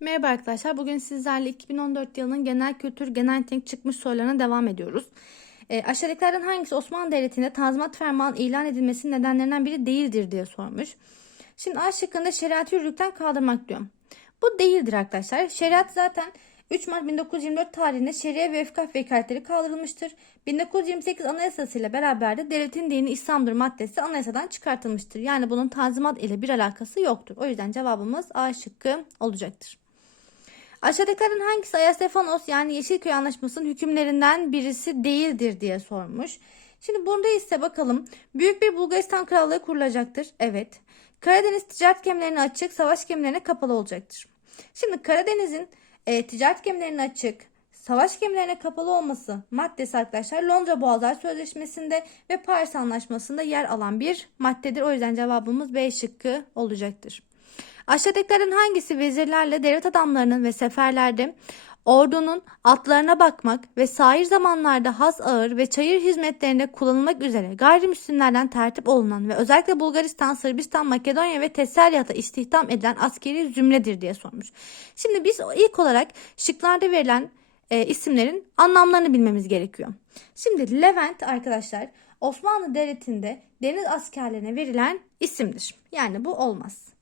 Merhaba arkadaşlar. Bugün sizlerle 2014 yılının genel kültür, genel teknik çıkmış sorularına devam ediyoruz. E, aşağıdakilerden hangisi Osmanlı Devleti'nde Tanzimat Fermanı ilan edilmesinin nedenlerinden biri değildir diye sormuş. Şimdi A şıkkında şeriatı yürürlükten kaldırmak diyor. Bu değildir arkadaşlar. Şeriat zaten 3 Mart 1924 tarihinde şeriye ve efkaf vekaletleri kaldırılmıştır. 1928 Anayasası ile beraber de devletin dini İslam'dır maddesi anayasadan çıkartılmıştır. Yani bunun tanzimat ile bir alakası yoktur. O yüzden cevabımız A şıkkı olacaktır. Aşağıdakilerin hangisi Ayastefanos yani Yeşilköy Anlaşması'nın hükümlerinden birisi değildir diye sormuş. Şimdi burada ise bakalım. Büyük bir Bulgaristan Krallığı kurulacaktır. Evet. Karadeniz ticaret gemilerine açık, savaş gemilerine kapalı olacaktır. Şimdi Karadeniz'in e, ticaret gemilerine açık, savaş gemilerine kapalı olması maddesi arkadaşlar Londra Boğazlar Sözleşmesi'nde ve Paris Anlaşması'nda yer alan bir maddedir. O yüzden cevabımız B şıkkı olacaktır. Aşağıdakilerin hangisi vezirlerle devlet adamlarının ve seferlerde ordunun atlarına bakmak ve sair zamanlarda has ağır ve çayır hizmetlerinde kullanılmak üzere gayrimüslimlerden tertip olunan ve özellikle Bulgaristan, Sırbistan, Makedonya ve Teselya'da istihdam edilen askeri zümredir diye sormuş. Şimdi biz ilk olarak şıklarda verilen e, isimlerin anlamlarını bilmemiz gerekiyor. Şimdi Levent arkadaşlar Osmanlı Devleti'nde deniz askerlerine verilen isimdir. Yani bu olmaz.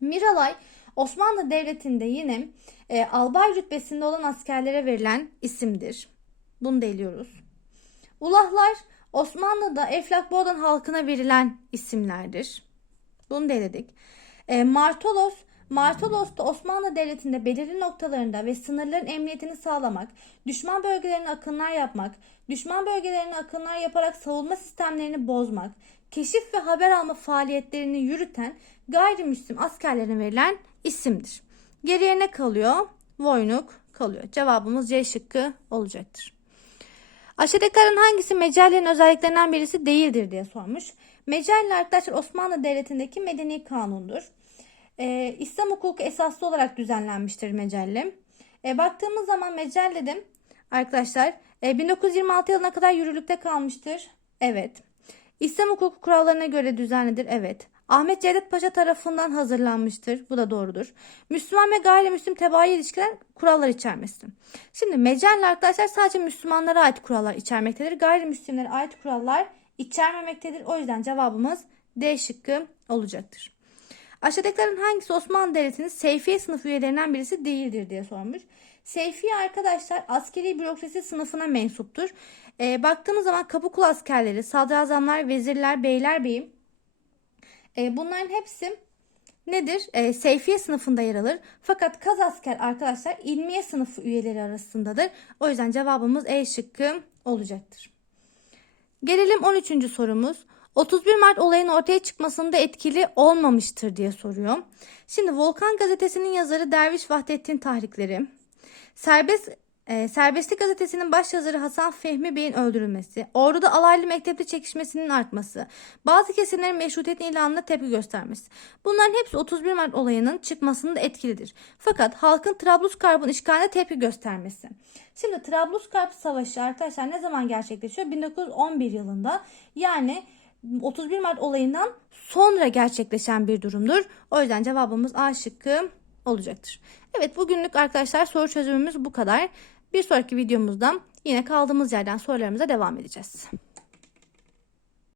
Miralay Osmanlı Devleti'nde yine e, albay rütbesinde olan askerlere verilen isimdir. Bunu da eliyoruz. Ulahlar Osmanlı'da Eflak Boğdan halkına verilen isimlerdir. Bunu da eledik. E, Martolos Martolos da Osmanlı Devleti'nde belirli noktalarında ve sınırların emniyetini sağlamak, düşman bölgelerine akınlar yapmak, düşman bölgelerine akınlar yaparak savunma sistemlerini bozmak, keşif ve haber alma faaliyetlerini yürüten gayrimüslim askerlerine verilen isimdir. Geriye ne kalıyor? Voynuk kalıyor. Cevabımız C şıkkı olacaktır. Aşağıdakilerin hangisi mecellerin özelliklerinden birisi değildir diye sormuş. Mecelle arkadaşlar Osmanlı Devleti'ndeki medeni kanundur. Ee, İslam hukuku esaslı olarak düzenlenmiştir mecelle. Ee, baktığımız zaman mecellede arkadaşlar e, 1926 yılına kadar yürürlükte kalmıştır. Evet. İslam hukuku kurallarına göre düzenlidir. Evet. Ahmet Cevdet Paşa tarafından hazırlanmıştır. Bu da doğrudur. Müslüman ve gayrimüslim tebaayı ilişkiler kurallar içermesidir. Şimdi mecelle arkadaşlar sadece Müslümanlara ait kurallar içermektedir. Gayrimüslimlere ait kurallar içermemektedir. O yüzden cevabımız D şıkkı olacaktır. Aşağıdakilerin hangisi Osmanlı Devleti'nin Seyfiye sınıfı üyelerinden birisi değildir diye sormuş. Seyfiye arkadaşlar askeri bürokrasi sınıfına mensuptur. E, baktığımız zaman kapı askerleri, sadrazamlar, vezirler, beylerbeyim e, bunların hepsi nedir? E, Seyfiye sınıfında yer alır. Fakat kaz asker arkadaşlar ilmiye sınıfı üyeleri arasındadır. O yüzden cevabımız E şıkkı olacaktır. Gelelim 13. sorumuz. 31 Mart olayın ortaya çıkmasında etkili olmamıştır diye soruyor. Şimdi Volkan gazetesinin yazarı Derviş Vahdettin tahrikleri, Serbest e, Serbestlik gazetesinin baş yazarı Hasan Fehmi Bey'in öldürülmesi, orduda alaylı mektepli çekişmesinin artması, bazı kesimlerin meşrutiyetin ilanına tepki göstermesi. Bunların hepsi 31 Mart olayının çıkmasında etkilidir. Fakat halkın Trablusgarp'ın işgaline tepki göstermesi. Şimdi Trablusgarp Savaşı arkadaşlar ne zaman gerçekleşiyor? 1911 yılında. Yani 31 Mart olayından sonra gerçekleşen bir durumdur. O yüzden cevabımız A şıkkı olacaktır. Evet bugünlük arkadaşlar soru çözümümüz bu kadar. Bir sonraki videomuzda yine kaldığımız yerden sorularımıza devam edeceğiz.